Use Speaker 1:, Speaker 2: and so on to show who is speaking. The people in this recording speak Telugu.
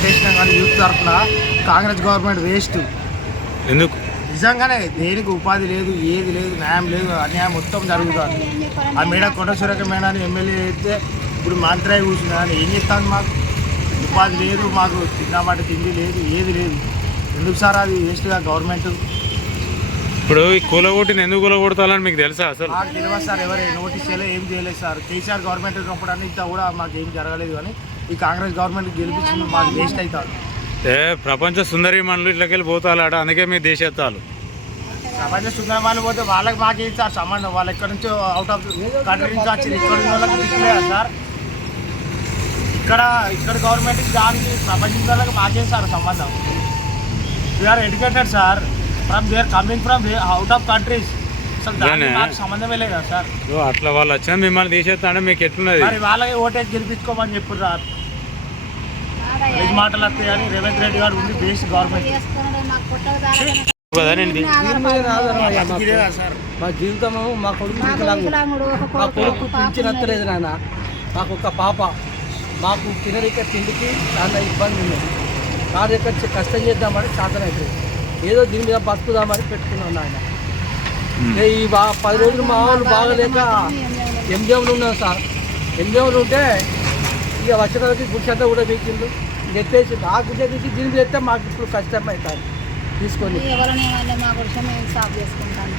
Speaker 1: తెలంగాణ యూత్ తరఫున కాంగ్రెస్ గవర్నమెంట్ వేస్ట్.
Speaker 2: ఎందుకు?
Speaker 1: నిజంగానే దేనికి ఉపాధి లేదు ఏది లేదు న్యాయం లేదు అన్యాయం మొత్తం జరుగుతుంది. ఆ మేడ కొండ సురేఖ మేడాన్ని ఎమ్మెల్యే అయితే ఇప్పుడు మంత్రి అయి కూర్చున్నా కానీ ఏం చెప్తాను మాకు? ఉపాధి లేదు మాకు తిన్నమాట తిండి లేదు ఏది లేదు. ఎందుకు సార్ అది వేస్ట్గా గవర్నమెంట్?
Speaker 2: ఇప్పుడు ఈ కూలగొట్టిన ఎందుకు కూలగొడతాలని మీకు తెలుసా అసలు?
Speaker 1: మాకు తెలియదు సార్ ఎవరు నోటీస్ చేయలేదు ఏం చేయలేదు సార్. కేసీఆర్ గవర్నమెంట్ ఉన్నప్పుడు అన్ని ఇంత కూడా మాకు ఏం జరగలేదు కానీ ఈ కాంగ్రెస్ గవర్నమెంట్ గెలిపించింది మాకు వేస్ట్ అవుతారు.
Speaker 2: ఏ ప్రపంచ సుందరి మనులు ఇట్లకెళ్ళి పోతాలాడ అందుకే మీ దేశెత్తాలు
Speaker 1: ప్రపంచ సుందరమాలు పోతే వాళ్ళకి మాకేం సార్ సంబంధం? వాళ్ళు ఎక్కడి నుంచో అవుట్ ఆఫ్ కంట్రీ నుంచి వచ్చింది ఇక్కడ ఉన్న వాళ్ళకి దిక్కులేదా సార్? ఇక్కడ ఇక్కడ గవర్నమెంట్ దానికి ప్రపంచం వాళ్ళకి మాకేం సార్ సంబంధం? We are educated sir from they are coming from out of countries అసలు దానికి సంబంధమే లేదు కదా సార్.
Speaker 2: ఓ, అట్లా వాళ్ళు వచ్చిన మిమ్మల్ని తీసేస్తా అంటే మీకు ఎట్లున్నది?
Speaker 1: మరి వాళ్ళకి ఓటేసి గెలిపించుకోమని చెప్పారు సార్ మాటలు వస్తాయి కానీ రేవంత్ రెడ్డి గారు ఉంది గవర్నమెంట్.
Speaker 2: కదా నేను ఇది.
Speaker 1: ఇదే కదా సార్?
Speaker 3: మా జీవితము మా కొడుకు వికలాంగుడు. మా కొడుకు పింఛన్ ఎత్తలేదు నాన్న. మాకు ఒక పాప. మాకు తినరిక తిండికి చాలా ఇబ్బంది ఉంది కాదు ఎక్కడ కష్టం చేద్దామని సాధన అవుతుంది ఏదో దీని మీద బతుకుదామని పెట్టుకున్నాం నాయన ఏ ఈ బా పది రోజులు మా వాళ్ళు బాగలేక ఎంజంలో ఉన్నాం సార్. ఎంజంలో ఉంటే ఇక వచ్చేటప్పటికి గుడిసెంతా కూడా వీకిండు ఎత్తేసి ఆ గుడ్డ తీసి దీని మీద ఎత్తే మాకు ఇప్పుడు కష్టం అవుతుంది. తీసుకొని.
Speaker 4: ఎవరిని మా మేము సాఫ్ చేసుకుంటాం.